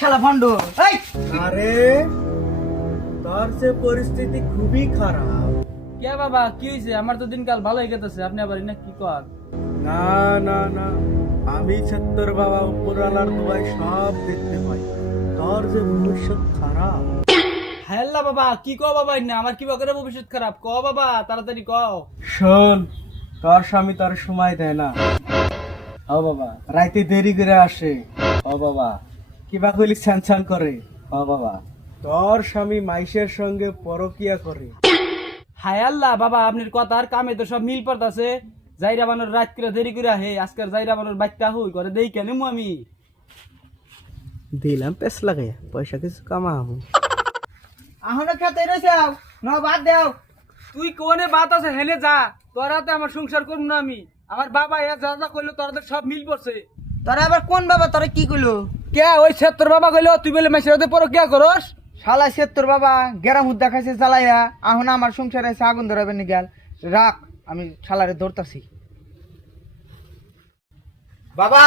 শালা ভণ্ড এই আরে তোর যে পরিস্থিতি খুবই খারাপ। কে বাবা কি হয়েছে? আমার তো দিনকাল ভালোই গেতেছে, আপনি আবার না কি কর? না না না, আমি সত্তর বাবা উপরওয়ালার দোয়াই সব দেখতে পাই। তোর যে ভবিষ্যৎ খারাপ। হ্যাল্লা বাবা কি কও বাবা? না আমার কি বকরে ভবিষ্যৎ খারাপ? ক বাবা তাড়াতাড়ি কও। শোন, তোর স্বামী তোর সময় দেয় না। ও বাবা, রাইতে দেরি করে আসে। ও বাবা, কিবা কইলি ছ্যান করে। ও বাবা, তোর স্বামী মাইশের সঙ্গে পরকিয়া করে। হায় আল্লাহ বাবা, আপনার কথা আর কামে তো সব মিল পড়তাছে। যাইরা বানর রাত করে দেরি করে হে, আজকাল যাইরা বানর বাচ্চা হই করে দেই কেন আমি দিলাম পেস লাগে, পয়সা কিছু কামাবো। আহনে খেতে রইছাও ন বাদ দেও। তুই কোনে বাত আছে হেলে যা, তোরাতে আমার সংসার করব না আমি। আমার বাবা এ যা যা কইলো তোরাদের সব মিল পড়ছে। তোরা আবার কোন বাবা তোরা কি কইলো? কে ওই তোর বাবা কইলো তুই বলে মেসরাতে পর কে করস? শালা তোর বাবা গেরাম হুদ্দা খাইছে জ্বালাইয়া, এখন আমার সংসারে এসে আগুন ধরাবে নি গেল। রাখ, আমি শালারে ধরতাছি। বাবা,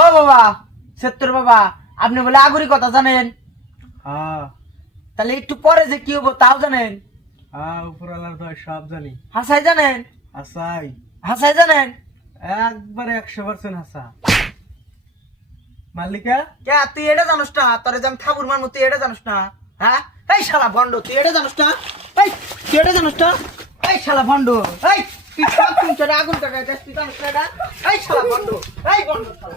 ও বাবা, তোর বাবা, আপনি বলে আগুরি কথা জানেন? হ্যাঁ তাহলে একটু পরে যে কি হবো তাও জানেন? হ্যাঁ, উপরওয়ালার দোয়াই সব জানি। হাসাই জানেন? হাসাই হাসাই জানেন? একবারে 100% হাসা। মালিকা, কে তুই এটা জানোস না? তোরে যে আমি ঠাকুর মানবো তুই এটা জানোস না? হ্যাঁ, এই শালা ভণ্ড তুই এটা জানোস না? এই তুই এটা জানোস না? এই শালা ভণ্ড, এই তুই সব সংসারে আগুন টাকা তুই জানোস না এটা? এই শালা ভণ্ড, এই ভণ্ড শালা।